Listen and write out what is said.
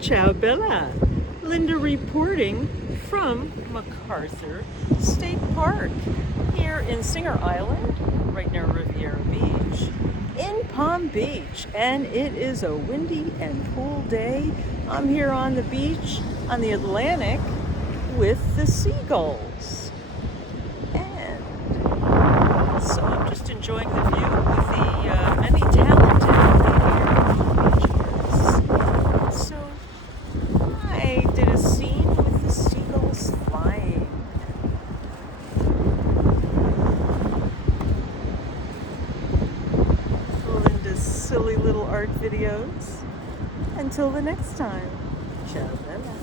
Ciao Bella, Linda reporting from MacArthur State Park here in Singer Island, right near Riviera Beach, in Palm Beach. And it is a windy and cool day. I'm here on the beach on the Atlantic with the Seagulls. And so I'm just enjoying the view with the many talented beachers. So I did a scene with the seagulls flying. Linda's silly little art videos. Until the next time, ciao bella.